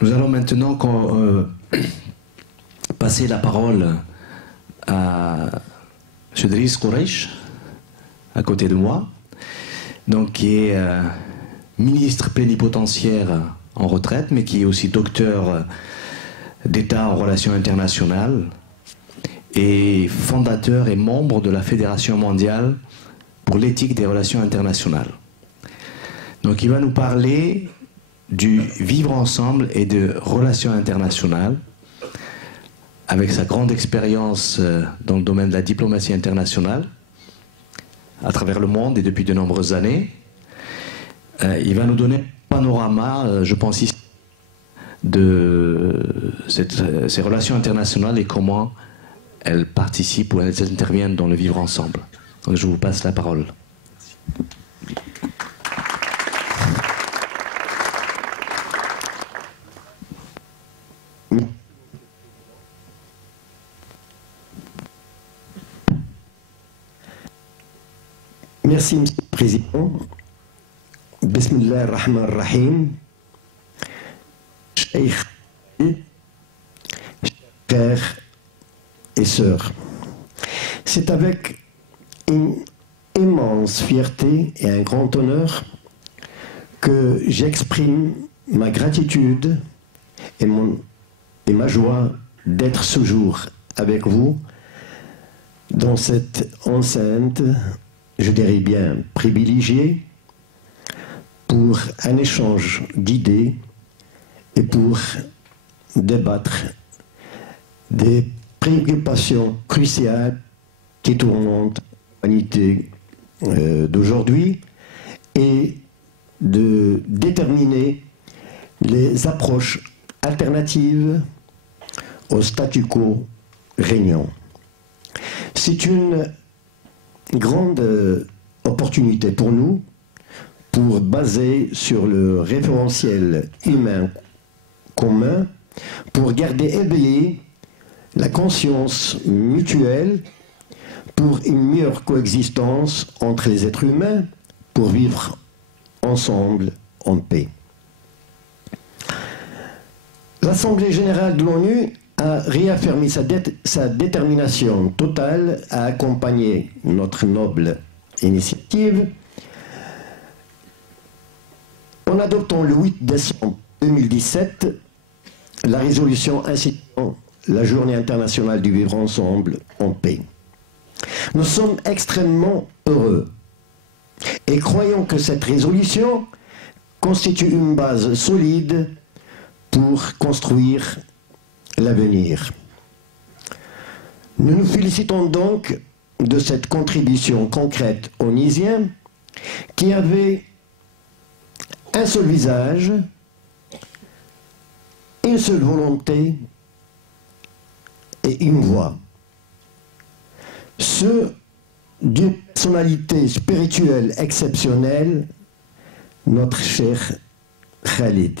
Nous allons maintenant passer la parole à M. Driss Quraish, à côté de moi, donc, qui est ministre plénipotentiaire en retraite, mais qui est aussi docteur d'État en relations internationales et fondateur et membre de la Fédération mondiale pour l'éthique des relations internationales. Donc il va nous parler du vivre ensemble et de relations internationales, avec sa grande expérience dans le domaine de la diplomatie internationale, à travers le monde et depuis de nombreuses années. Il va nous donner un panorama, je pense ici, de ces relations internationales et comment elles participent ou elles interviennent dans le vivre ensemble. Donc je vous passe la parole. Merci, Monsieur le Président. Bismillah ar-Rahman ar-Rahim. Cheikh, frères et sœurs, c'est avec une immense fierté et un grand honneur que j'exprime ma gratitude et ma joie d'être ce jour avec vous dans cette enceinte, je dirais bien privilégiée, pour un échange d'idées et pour débattre des préoccupations cruciales qui tourmentent l'humanité d'aujourd'hui et de déterminer les approches alternatives au statu quo régnant. C'est une grande opportunité pour nous pour baser sur le référentiel humain commun, pour garder éveillée la conscience mutuelle pour une meilleure coexistence entre les êtres humains, pour vivre ensemble en paix. L'Assemblée générale de l'ONU a réaffirmé sa détermination totale à accompagner notre noble initiative en adoptant le 8 décembre 2017 la résolution instituant la Journée internationale du vivre ensemble en paix. Nous sommes extrêmement heureux et croyons que cette résolution constitue une base solide pour construire l'avenir. Nous nous félicitons donc de cette contribution concrète onusien qui avait un seul visage, une seule volonté et une voix. Ceux d'une personnalité spirituelle exceptionnelle, notre cher Khalid,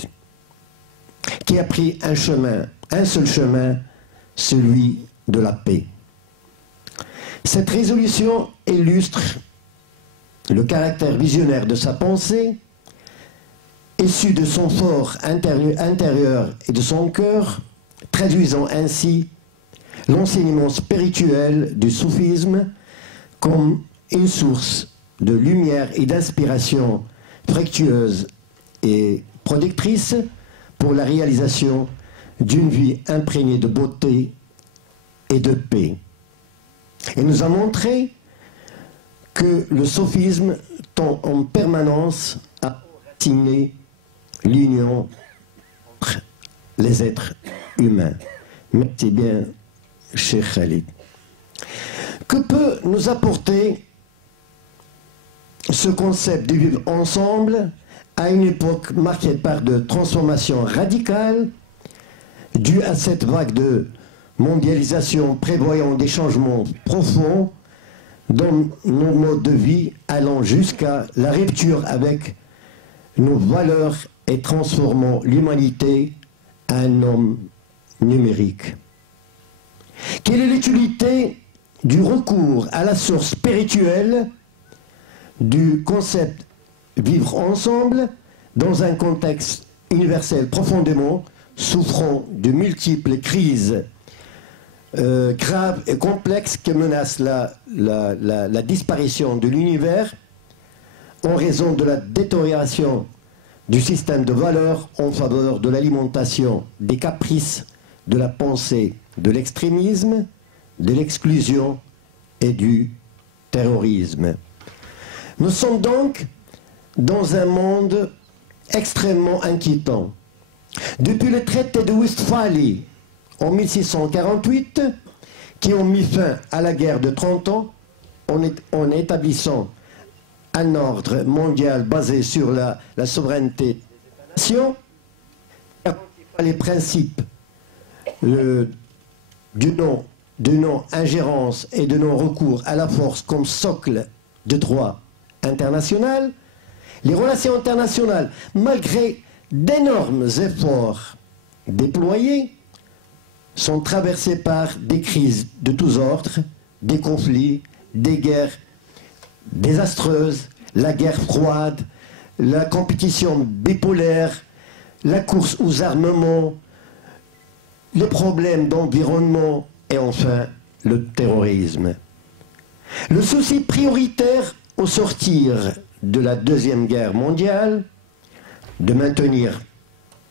qui a pris un seul chemin, celui de la paix. Cette résolution illustre le caractère visionnaire de sa pensée, issu de son fort intérieur et de son cœur, traduisant ainsi l'enseignement spirituel du soufisme comme une source de lumière et d'inspiration fructueuse et productrice pour la réalisation d'une vie imprégnée de beauté et de paix. Et nous a montré que le sophisme tend en permanence à enraciner l'union entre les êtres humains. Merci bien, cher Khalid. Que peut nous apporter ce concept de vivre ensemble à une époque marquée par de transformations radicales dues à cette vague de mondialisation prévoyant des changements profonds dans nos modes de vie, allant jusqu'à la rupture avec nos valeurs et transformant l'humanité en un homme numérique. Quelle est l'utilité du recours à la source spirituelle du concept vivre ensemble dans un contexte universel profondément souffrant de multiples crises graves et complexes qui menacent la disparition de l'univers en raison de la détérioration du système de valeurs en faveur de l'alimentation, des caprices, de la pensée, de l'extrémisme, de l'exclusion et du terrorisme. Nous sommes donc dans un monde extrêmement inquiétant. Depuis le traité de Westphalie en 1648, qui ont mis fin à la guerre de 30 ans, en établissant un ordre mondial basé sur la souveraineté des États-nations, les principes du non-ingérence et de non-recours à la force comme socle de droit international, les relations internationales, malgré d'énormes efforts déployés, sont traversées par des crises de tous ordres, des conflits, des guerres désastreuses, la guerre froide, la compétition bipolaire, la course aux armements, les problèmes d'environnement et enfin le terrorisme. Le souci prioritaire au sortir de la Deuxième Guerre mondiale, de maintenir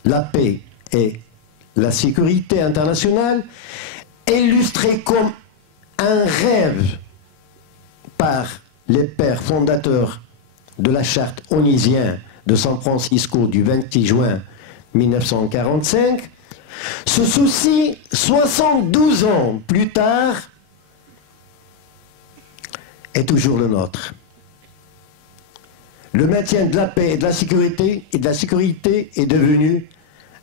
la paix et la sécurité internationale, illustré comme un rêve par les pères fondateurs de la charte onusienne de San Francisco du 26 juin 1945, ce souci, 72 ans plus tard, est toujours le nôtre. Le maintien de la paix et de la sécurité est devenu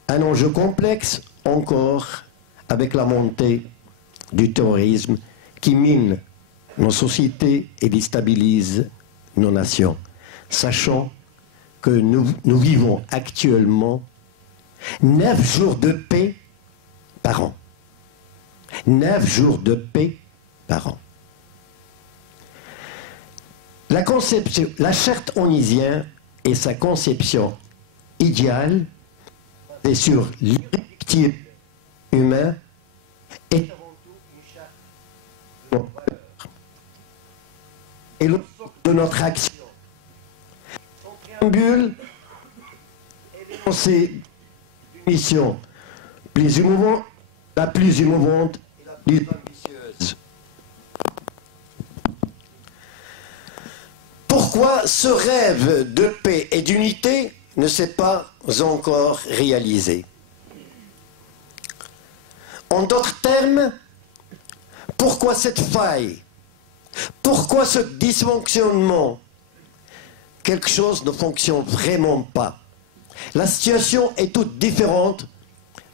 un enjeu complexe encore avec la montée du terrorisme qui mine nos sociétés et déstabilise nos nations, sachant que nous vivons actuellement 9 jours de paix par an. 9 jours de paix par an. La charte onusienne et sa conception idéale, basée sur l'objectif humain, est avant tout une charte de nos valeurs et le socle de notre action. Son préambule est l'énoncé d'une mission la plus émouvante et la plus ambitieuse. Pourquoi ce rêve de paix et d'unité ne s'est pas encore réalisé? En d'autres termes, pourquoi cette faille? Pourquoi ce dysfonctionnement? Quelque chose ne fonctionne vraiment pas. La situation est toute différente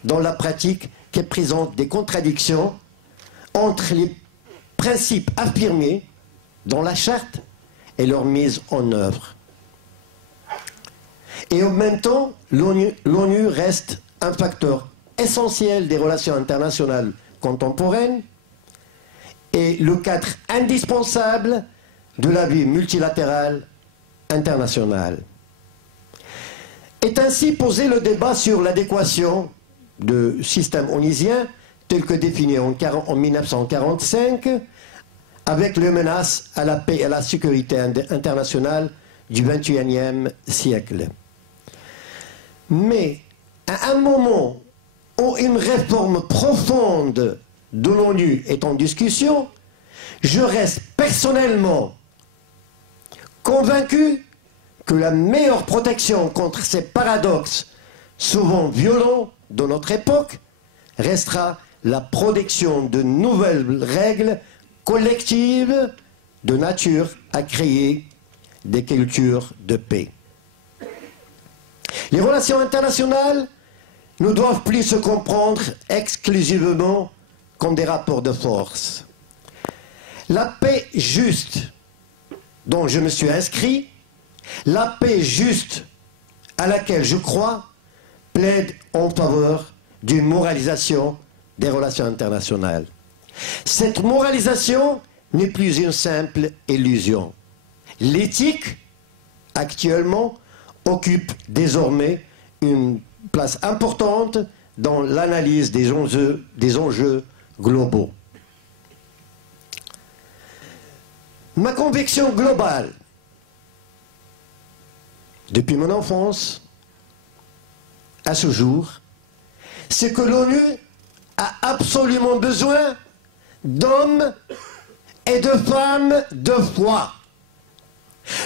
dans la pratique qui présente des contradictions entre les principes affirmés dans la charte et leur mise en œuvre. Et en même temps, l'ONU reste un facteur essentiel des relations internationales contemporaines et le cadre indispensable de la vie multilatérale internationale. Est ainsi posé le débat sur l'adéquation du système onusien tel que défini en 1945 avec les menaces à la paix et à la sécurité internationale du XXIe siècle. Mais à un moment où une réforme profonde de l'ONU est en discussion, je reste personnellement convaincu que la meilleure protection contre ces paradoxes souvent violents de notre époque restera la protection de nouvelles règles collectives de nature à créer des cultures de paix. Les relations internationales ne doivent plus se comprendre exclusivement comme des rapports de force. La paix juste dont je me suis inscrit, la paix juste à laquelle je crois, plaide en faveur d'une moralisation des relations internationales. Cette moralisation n'est plus une simple illusion. L'éthique, actuellement, occupe désormais une place importante dans l'analyse des enjeux globaux. Ma conviction globale, depuis mon enfance à ce jour, c'est que l'ONU a absolument besoin d'hommes et de femmes de foi.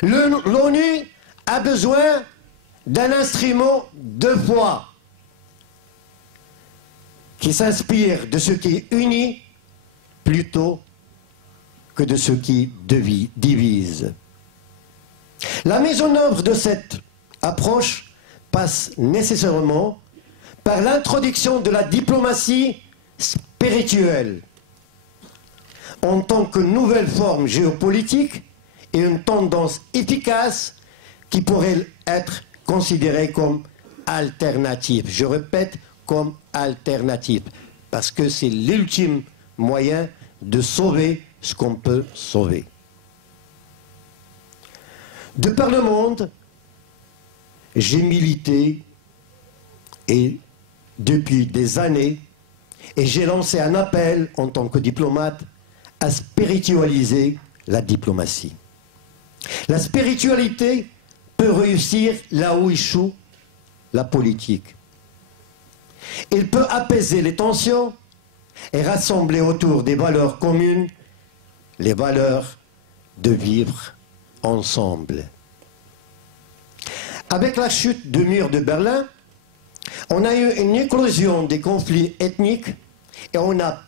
L'ONU a besoin d'un instrument de foi qui s'inspire de ce qui unit plutôt que de ce qui divise. La mise en œuvre de cette approche passe nécessairement par l'introduction de la diplomatie spirituelle en tant que nouvelle forme géopolitique et une tendance efficace qui pourrait être considérée comme alternative. Je répète, comme alternative, parce que c'est l'ultime moyen de sauver ce qu'on peut sauver. De par le monde, j'ai milité et depuis des années, et j'ai lancé un appel en tant que diplomate à spiritualiser la diplomatie. La spiritualité peut réussir là où échoue la politique. Il peut apaiser les tensions et rassembler autour des valeurs communes, les valeurs de vivre ensemble. Avec la chute du mur de Berlin, on a eu une éclosion des conflits ethniques et on a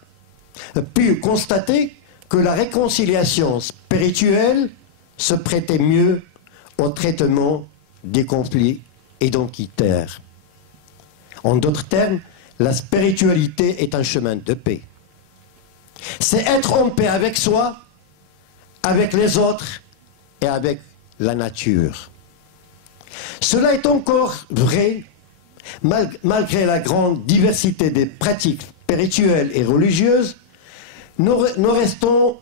pu constater que la réconciliation spirituelle se prêtait mieux au traitement des conflits identitaires. En d'autres termes, la spiritualité est un chemin de paix. C'est être en paix avec soi, avec les autres et avec la nature. Cela est encore vrai malgré la grande diversité des pratiques spirituelles et religieuses. Nous restons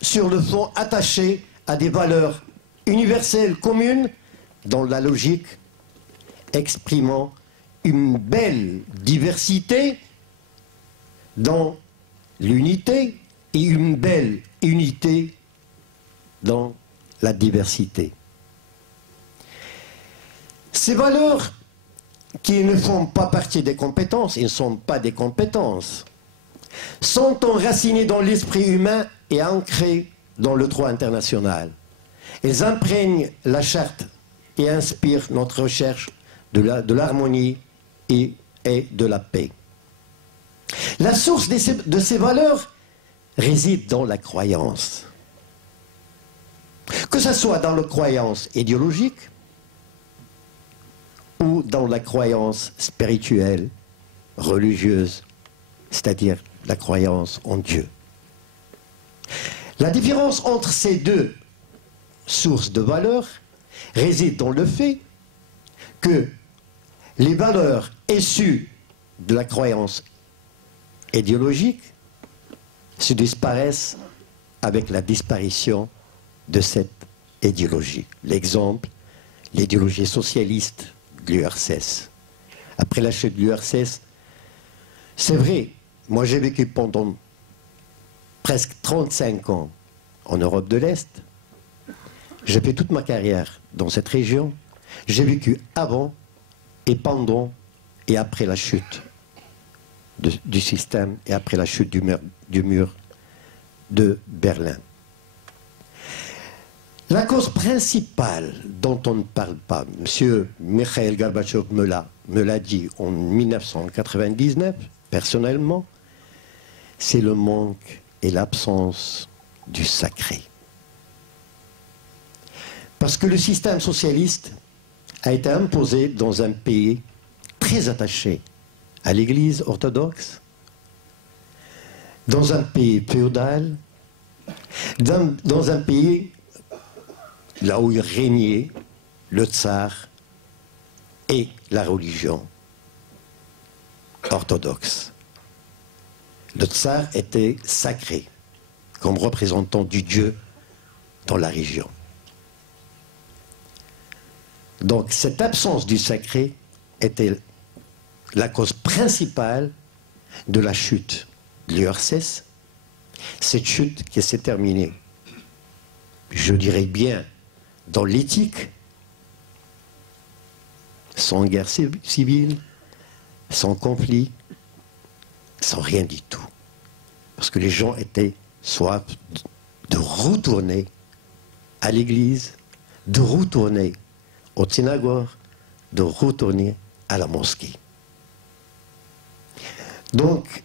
sur le fond attachés à des valeurs universelles communes dans la logique exprimant une belle diversité dans l'unité et une belle unité dans la diversité. Ces valeurs qui ne font pas partie des compétences, ils ne sont pas des compétences, sont enracinées dans l'esprit humain et ancrées dans le droit international. Elles imprègnent la charte et inspirent notre recherche de l'harmonie et de la paix. La source de ces valeurs réside dans la croyance. Que ce soit dans la croyance idéologique ou dans la croyance spirituelle, religieuse, c'est-à-dire la croyance en Dieu. La différence entre ces deux sources de valeurs réside dans le fait que les valeurs issues de la croyance idéologique se disparaissent avec la disparition de cette idéologie. L'exemple, l'idéologie socialiste de l'URSS. Après la chute de l'URSS, c'est vrai, moi j'ai vécu pendant presque 35 ans en Europe de l'Est. J'ai fait toute ma carrière dans cette région. J'ai vécu avant et pendant et après la chute du système et après la chute du mur de Berlin. La cause principale dont on ne parle pas, M. Mikhail Gorbatchev me l'a dit en 1999, personnellement, c'est le manque et l'absence du sacré. Parce que le système socialiste a été imposé dans un pays très attaché à l'Église orthodoxe, dans un pays féodal, dans un pays là où il régnait le tsar et la religion orthodoxe. Le tsar était sacré comme représentant du Dieu dans la région. Donc cette absence du sacré était la cause principale de la chute de l'URSS, cette chute qui s'est terminée, je dirais bien, dans l'éthique, sans guerre civile, sans conflit, sans rien du tout. Parce que les gens étaient soif de retourner à l'église, de retourner au synagogue, de retourner à la mosquée. Donc,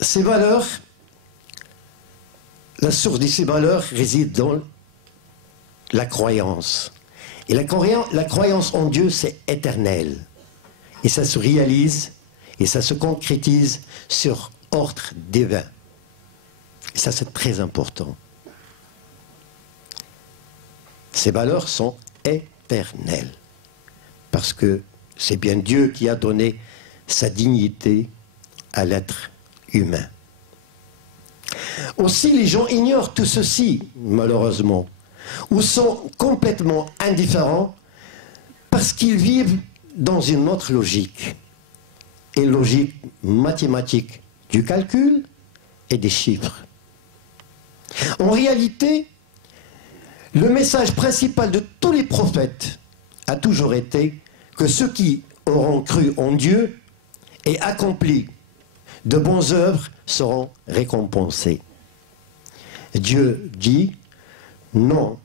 ces valeurs, la source de ces valeurs réside dans la croyance. Et la croyance en Dieu, c'est éternel. Et ça se réalise et ça se concrétise sur ordre divin. Et ça, c'est très important. Ces valeurs sont éternelles. Parce que c'est bien Dieu qui a donné sa dignité à l'être humain. Aussi, les gens ignorent tout ceci, malheureusement, ou sont complètement indifférents parce qu'ils vivent dans une autre logique, une logique mathématique du calcul et des chiffres. En réalité, le message principal de tous les prophètes a toujours été que ceux qui auront cru en Dieu et accompli de bonnes œuvres seront récompensés. Dieu dit non,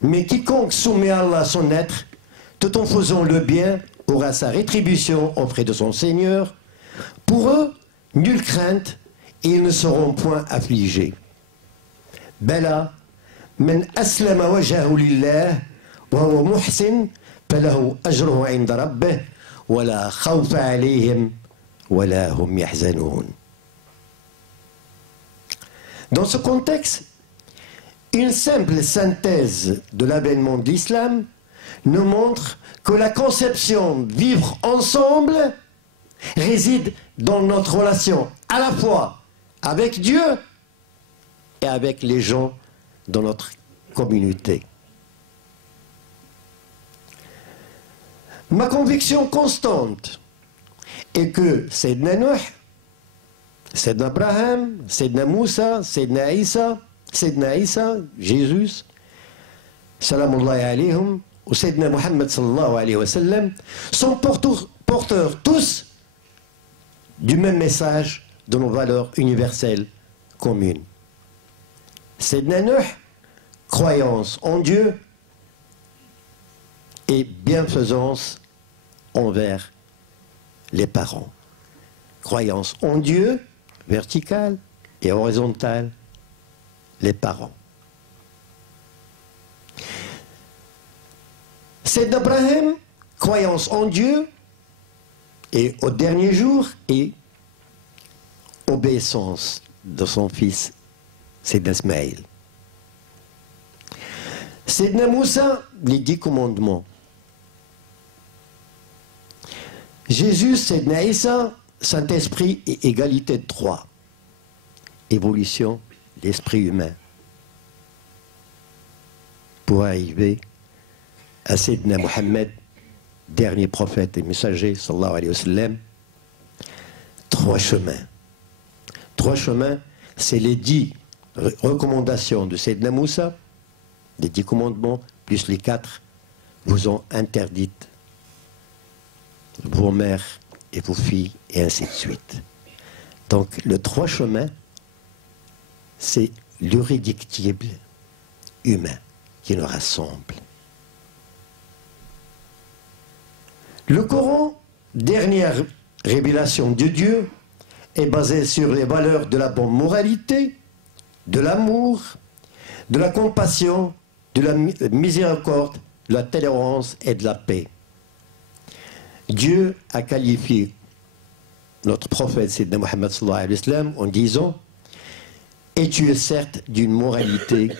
mais quiconque soumet à Allah son être, tout en faisant le bien, aura sa rétribution auprès de son Seigneur. Pour eux, nulle crainte, et ils ne seront point affligés. Bela, men aslama wajhahu lillah, wa huwa muhsin, falahu ajruhu inda rabbih, wa la khawfa alayhim, wa la hum yahzanoun. Dans ce contexte, une simple synthèse de l'avènement de l'islam nous montre que la conception vivre ensemble réside dans notre relation à la fois avec Dieu et avec les gens dans notre communauté. Ma conviction constante est que Sayyidina Nuh, Sayyidina Abraham, Sayyidina Moussa, Sayyidina Isa, Jésus, salamullahi alayhim, ou Sayyidina Muhammad sallallahu alayhi wa sallam, sont porteurs tous du même message de nos valeurs universelles communes. Sayyidina Nuh, croyance en Dieu et bienfaisance envers les parents. Croyance en Dieu, verticale et horizontale, les parents. Sayyidina Abraham, croyance en Dieu et au dernier jour et obéissance de son fils Sayyidina Ismaïl. Sayyidina Moussa, les 10 commandements. Jésus, Sayyidina Isa, Saint-Esprit et égalité de droit. Évolution de l'esprit humain. Pour arriver à Sayyidina Mohammed, dernier prophète et messager, sallallahu alayhi wa sallam, 3 chemins. 3 chemins, c'est les 10 recommandations de Sayyidina Moussa, les 10 commandements, plus les 4 vous ont interdites vos mères et vos filles, et ainsi de suite. Donc, le 3 chemins, c'est l'irréductible humain qui nous rassemble. Le Coran, dernière révélation de Dieu, est basé sur les valeurs de la bonne moralité, de l'amour, de la compassion, de la miséricorde, de la tolérance et de la paix. Dieu a qualifié notre prophète Sayyidina Muhammad sallallahu alayhi wa sallam en disant « Et tu es certes d'une moralité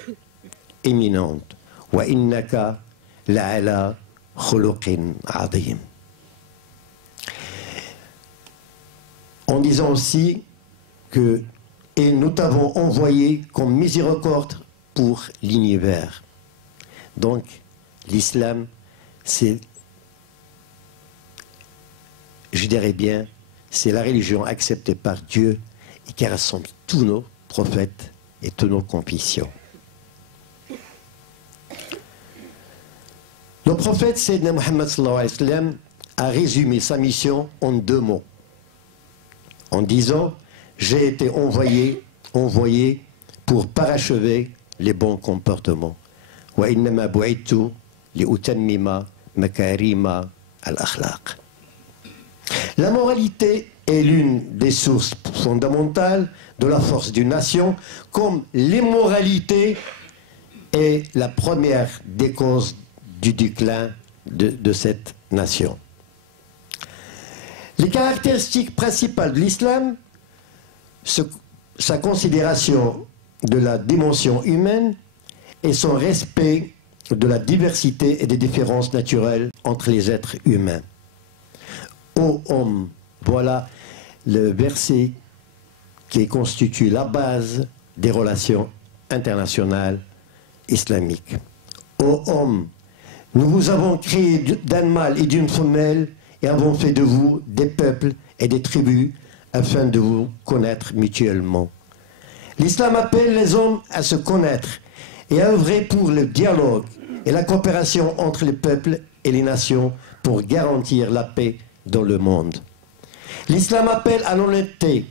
éminente. Wa innaka la'ala khuluqin azim. » En disant aussi que « Et nous t'avons envoyé comme miséricorde pour l'univers. » Donc, l'islam, c'est je dirais bien, c'est la religion acceptée par Dieu et qui rassemble tous nos prophètes et toutes nos convictions. Le prophète Sayyidina Muhammad sallallahu alayhi wa sallam a résumé sa mission en 2 mots, en disant « J'ai été envoyé pour parachever les bons comportements. Wa innama bu'ithu li utammima makarima al-akhlaq » La moralité est l'une des sources fondamentales de la force d'une nation, comme l'immoralité est la première des causes du déclin de cette nation. Les caractéristiques principales de l'islam, sa considération de la dimension humaine et son respect de la diversité et des différences naturelles entre les êtres humains. Ô homme, voilà le verset qui constitue la base des relations internationales islamiques. Ô homme, nous vous avons créé d'un mâle et d'une femelle et avons fait de vous des peuples et des tribus afin de vous connaître mutuellement. L'islam appelle les hommes à se connaître et à œuvrer pour le dialogue et la coopération entre les peuples et les nations pour garantir la paix dans le monde. L'islam appelle à l'honnêteté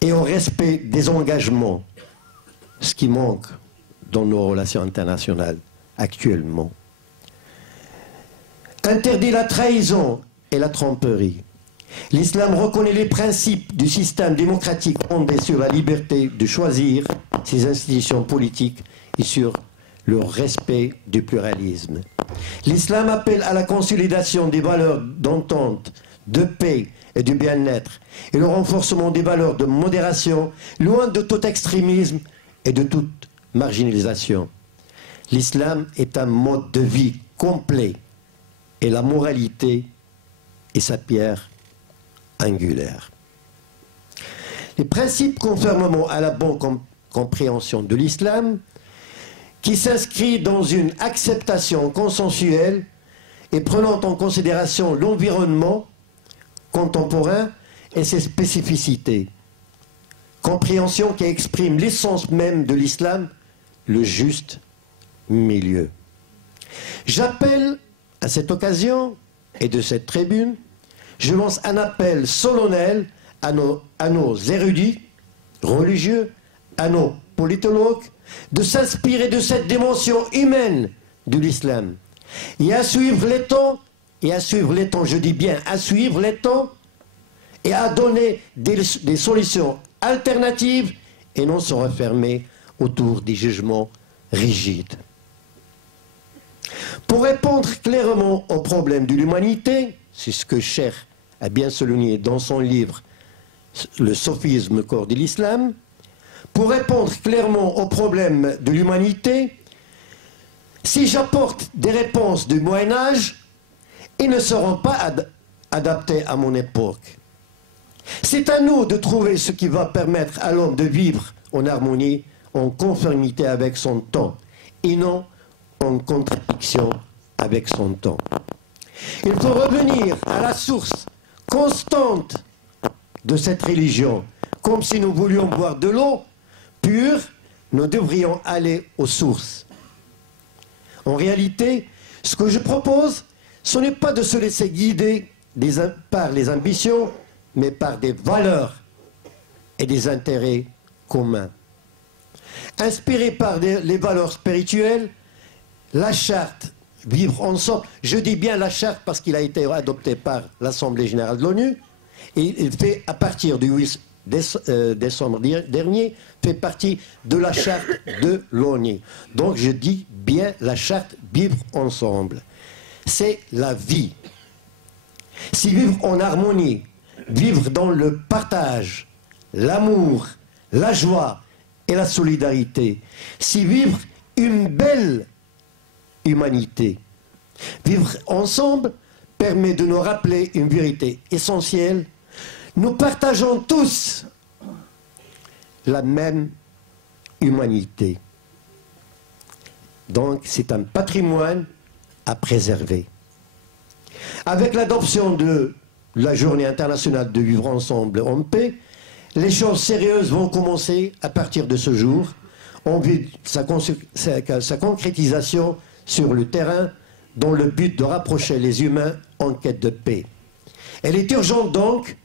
et au respect des engagements, ce qui manque dans nos relations internationales actuellement. Interdit la trahison et la tromperie. L'islam reconnaît les principes du système démocratique fondé sur la liberté de choisir ses institutions politiques et sur le respect du pluralisme. L'islam appelle à la consolidation des valeurs d'entente, de paix et du bien-être et le renforcement des valeurs de modération, loin de tout extrémisme et de toute marginalisation. L'islam est un mode de vie complet et la moralité est sa pierre angulaire. Les principes conformément à la bonne compréhension de l'islam, qui s'inscrit dans une acceptation consensuelle et prenant en considération l'environnement contemporain et ses spécificités. Compréhension qui exprime l'essence même de l'islam, le juste milieu. J'appelle à cette occasion et de cette tribune, je lance un appel solennel à nos érudits religieux, à nos politologues, de s'inspirer de cette dimension humaine de l'islam et à suivre les temps, je dis bien à suivre les temps et à donner des solutions alternatives et non se refermer autour des jugements rigides. Pour répondre clairement aux problèmes de l'humanité, c'est ce que Cheikh a bien souligné dans son livre « Le sophisme corps de l'islam », pour répondre clairement aux problèmes de l'humanité, si j'apporte des réponses du Moyen-Âge, ils ne seront pas adaptés à mon époque. C'est à nous de trouver ce qui va permettre à l'homme de vivre en harmonie, en conformité avec son temps, et non en contradiction avec son temps. Il faut revenir à la source constante de cette religion. Comme si nous voulions boire de l'eau pure, nous devrions aller aux sources. En réalité, ce que je propose, ce n'est pas de se laisser guider par les ambitions, mais par des valeurs et des intérêts communs. Inspiré par les valeurs spirituelles, la charte Vivre ensemble, je dis bien la charte parce qu'il a été adopté par l'Assemblée générale de l'ONU, et il fait, à partir du 8 décembre dernier, fait partie de la charte de l'ONU. Donc je dis bien la charte Vivre ensemble. C'est la vie. Si vivre en harmonie, vivre dans le partage, l'amour, la joie et la solidarité, si vivre une belle humanité, vivre ensemble permet de nous rappeler une vérité essentielle. Nous partageons tous la même humanité. Donc c'est un patrimoine à préserver. Avec l'adoption de la Journée internationale de vivre ensemble en paix, les choses sérieuses vont commencer à partir de ce jour, en vue de sa concrétisation sur le terrain, dans le but de rapprocher les humains en quête de paix. Elle est urgente donc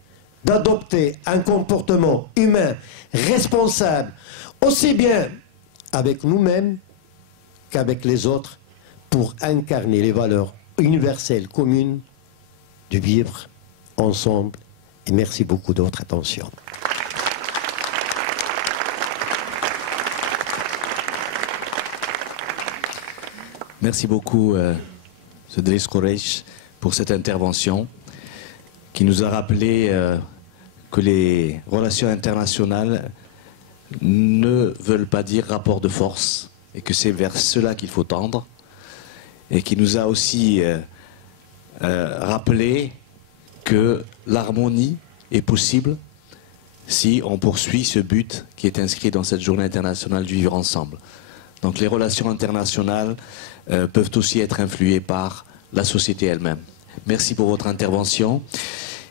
d'adopter un comportement humain responsable, aussi bien avec nous-mêmes qu'avec les autres, pour incarner les valeurs universelles communes de vivre ensemble. Et merci beaucoup de votre attention. Merci beaucoup, Idriss Khoureiche, pour cette intervention qui nous a rappelé que les relations internationales ne veulent pas dire rapport de force et que c'est vers cela qu'il faut tendre, et qui nous a aussi rappelé que l'harmonie est possible si on poursuit ce but qui est inscrit dans cette journée internationale du vivre ensemble. Donc les relations internationales peuvent aussi être influées par la société elle-même. Merci pour votre intervention.